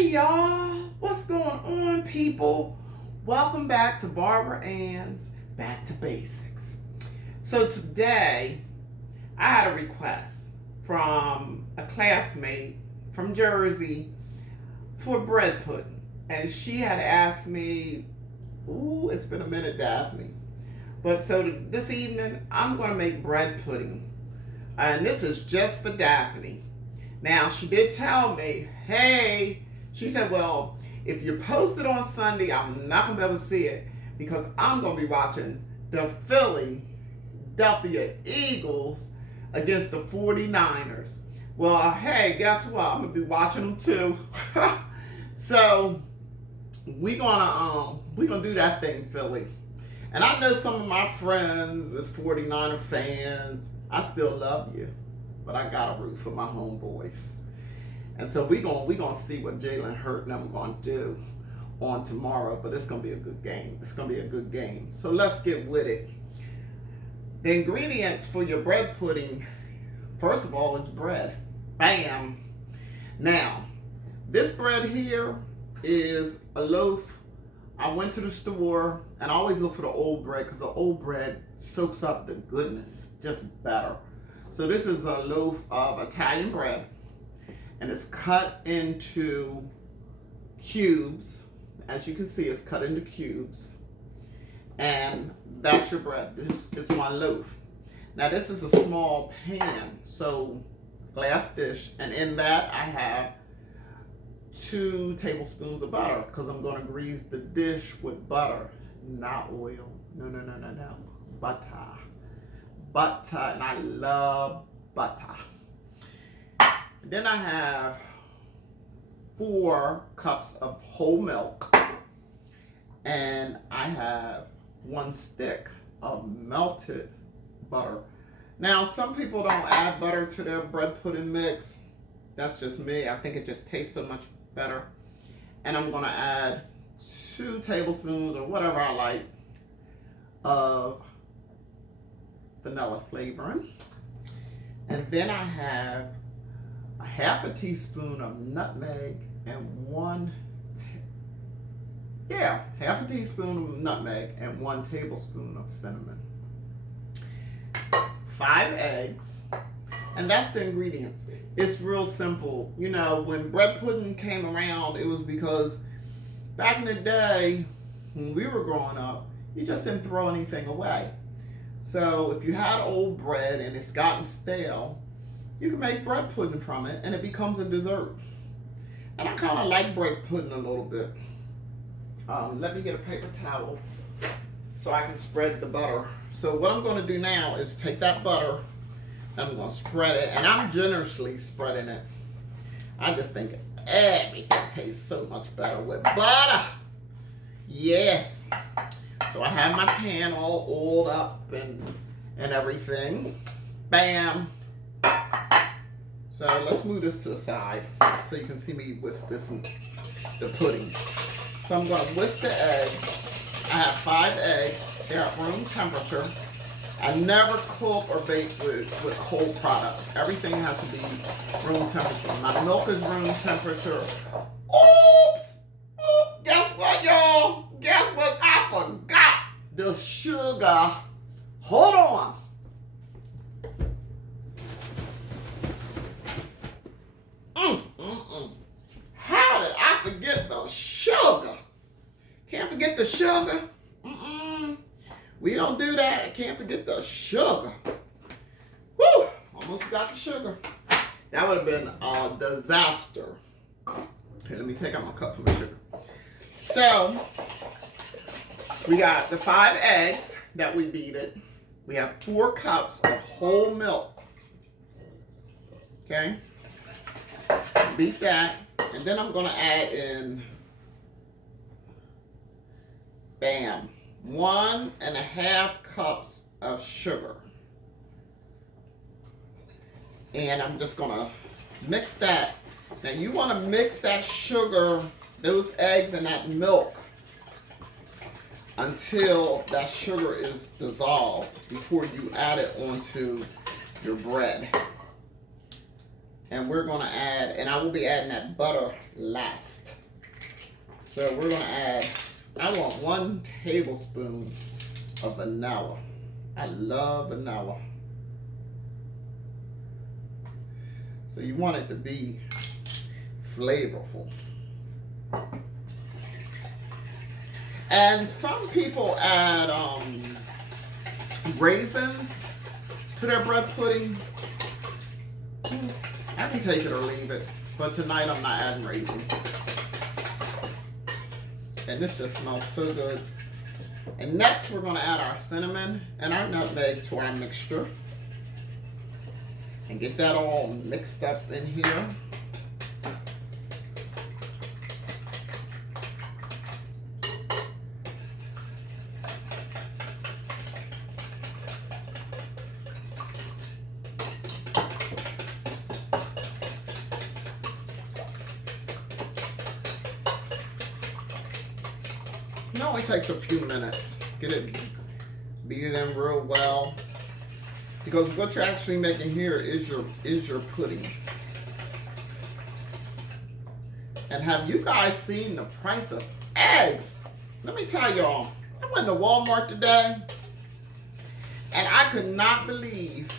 Hey y'all, what's going on, people? Welcome back to Barbara Ann's Back to Basics. So today I had a request from a classmate from Jersey for bread pudding, and she had asked me, ooh, it's been a minute, Daphne. But so this evening I'm going to make bread pudding, and this is just for Daphne. Now, she did tell me, hey, she said, well, if you post it on Sunday, I'm not going to be able to see it because I'm going to be watching the Philadelphia Eagles against the 49ers. Well, hey, guess what? I'm going to be watching them too. So, we're gonna do that thing, Philly. And I know some of my friends is 49er fans. I still love you, but I got to root for my homeboys. And so we gonna see what Jalen Hurts and I'm gonna do on tomorrow. But it's gonna be a good game. It's gonna be a good game. So let's get with it. The ingredients for your bread pudding, first of all, is bread. Bam. Now, this bread here is a loaf. I went to the store and I always look for the old bread because the old bread soaks up the goodness just better. So this is a loaf of Italian bread, and it's cut into cubes. As you can see, it's cut into cubes, and that's your bread. This is one loaf. Now this is a small pan, so glass dish, and in that I have 2 tablespoons of butter because I'm going to grease the dish with butter, not oil. No. Butter, and I love butter. Then I have 4 cups of whole milk, and I have 1 stick of melted butter. Now, some people don't add butter to their bread pudding mix. That's just me. I think it just tastes so much better. And I'm going to add 2 tablespoons or whatever I like of vanilla flavoring. And then I have a half a teaspoon of nutmeg and half a teaspoon of nutmeg and 1 tablespoon of cinnamon. 5 eggs. And that's the ingredients. It's real simple. You know, when bread pudding came around, it was because back in the day, when we were growing up, you just didn't throw anything away. So if you had old bread and it's gotten stale, you can make bread pudding from it and it becomes a dessert. And I kind of like bread pudding a little bit. Let me get a paper towel so I can spread the butter. So what I'm going to do now is take that butter and I'm going to spread it, and I'm generously spreading it. I just think everything tastes so much better with butter. Yes. So I have my pan all oiled up and everything. Bam. So let's move this to the side so you can see me whisk this and the pudding. So I'm going to whisk the eggs. I have 5 eggs. They're at room temperature. I never cook or bake with cold products. Everything has to be room temperature. My milk is room temperature. Oops! Guess what, y'all? Guess what? I forgot the sugar. Hold on. How did I forget the sugar? Can't forget the sugar. We don't do that. I can't forget the sugar. Woo! Almost got the sugar. That would have been a disaster. Okay, let me take out my cup for my sugar. So, we got the 5 eggs that we beaten. We have 4 cups of whole milk. Okay? Beat that. And then I'm going to add in, bam, 1.5 cups of sugar. And I'm just going to mix that. Now you want to mix that sugar, those eggs, and that milk until that sugar is dissolved before you add it onto your bread. And we're going to add, and I will be adding that butter last. So we're going to add, I want 1 tablespoon of vanilla. I love vanilla. So you want it to be flavorful. And some people add raisins to their bread pudding. I can take it or leave it, but tonight I'm not adding raisins. And this just smells so good. And next we're going to add our cinnamon and our nutmeg to our mixture. And get that all mixed up in here. It only takes a few minutes. Get it, beat it in real well. Because what you're actually making here is your pudding. And have you guys seen the price of eggs? Let me tell y'all, I went to Walmart today and I could not believe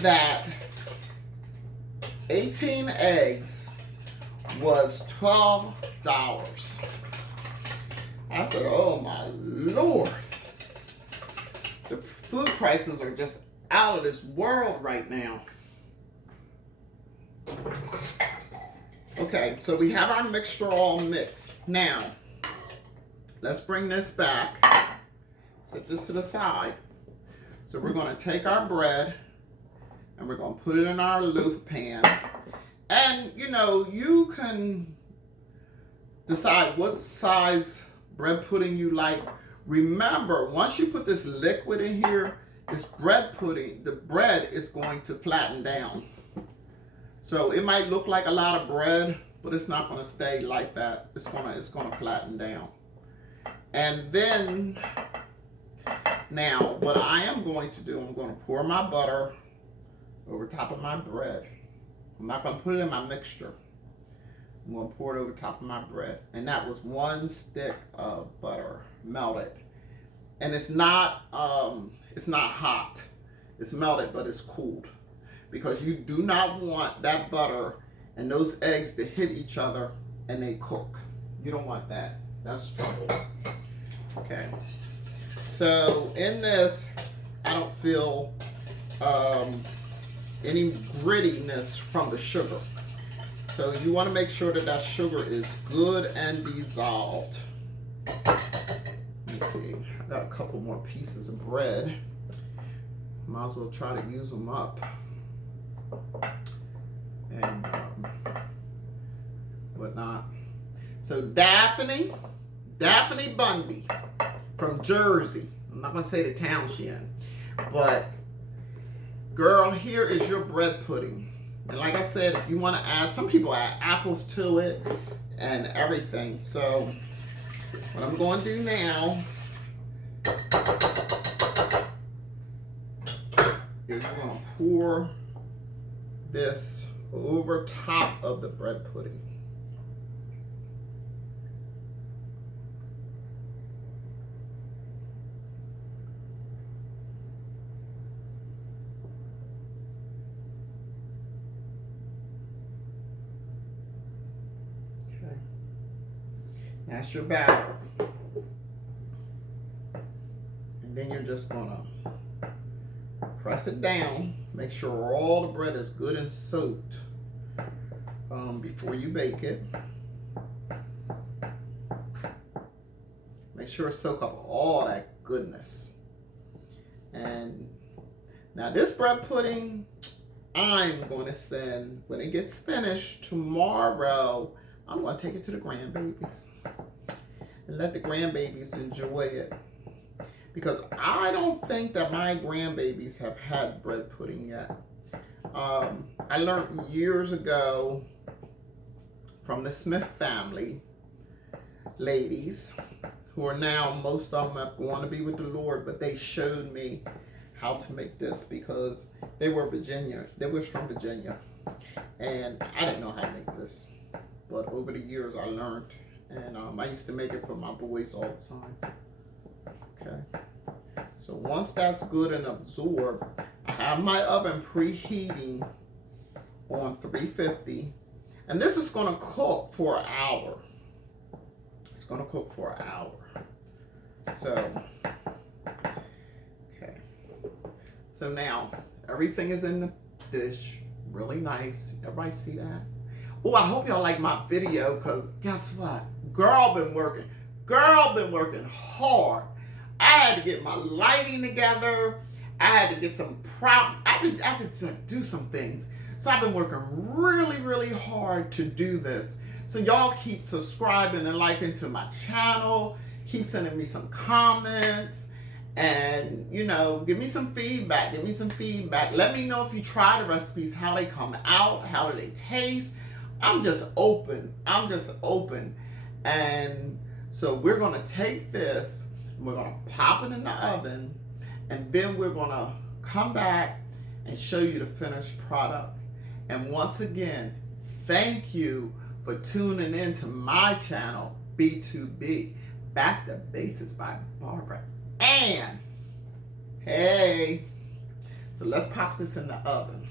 that 18 eggs was $12. I said, oh my Lord. The food prices are just out of this world right now. Okay, so we have our mixture all mixed. Now, let's bring this back. Set this to the side. So we're going to take our bread and we're going to put it in our loaf pan. And, you know, you can decide what size bread pudding you like. Remember, once you put this liquid in here, this bread pudding, the bread is going to flatten down. So it might look like a lot of bread, but it's not going to stay like that. It's going to flatten down. And then, now, what I am going to do, I'm going to pour my butter over top of my bread. I'm not going to put it in my mixture. I'm going to pour it over top of my bread. And that was 1 stick of butter melted. And it's not hot. It's melted, but it's cooled. Because you do not want that butter and those eggs to hit each other and they cook. You don't want that. That's trouble. Okay. So in this, I don't feel any grittiness from the sugar. So you want to make sure that that sugar is good and dissolved. Let's see. I got a couple more pieces of bread. Might as well try to use them up. And whatnot. So Daphne Bundy from Jersey. I'm not going to say the town she in. But girl, here is your bread pudding. And like I said, if you want to add, some people add apples to it and everything. So what I'm going to do now is I'm going to pour this over top of the bread pudding. Okay. That's your batter. And then you're just gonna press it down. Make sure all the bread is good and soaked before you bake it. Make sure it soaks up all that goodness. And now this bread pudding, I'm going to send, when it gets finished tomorrow, I'm going to take it to the grandbabies and let the grandbabies enjoy it. Because I don't think that my grandbabies have had bread pudding yet. I learned years ago from the Smith family, ladies, who are now, most of them have gone to be with the Lord, but they showed me how to make this because they were from Virginia. And I didn't know how to make this, but over the years I learned, and I used to make it for my boys all the time. Okay, so once that's good and absorbed, I have my oven preheating on 350, and this is going to cook for an hour. It's going to cook for an hour. So, okay. So now everything is in the dish, really nice. Everybody see that? Oh, I hope y'all like my video, because guess what? Girl been working hard. I had to get my lighting together. I had to get some props. I had to do some things. So I've been working really, really hard to do this. So y'all keep subscribing and liking to my channel. Keep sending me some comments. And, you know, give me some feedback. Let me know if you try the recipes, how they come out, how do they taste. I'm just open. And so we're going to take this, and we're going to pop it in the oven, and then we're going to come back and show you the finished product. And once again, thank you for tuning in to my channel, B2B, Back to Basics by Barbara Ann. Hey, so let's pop this in the oven.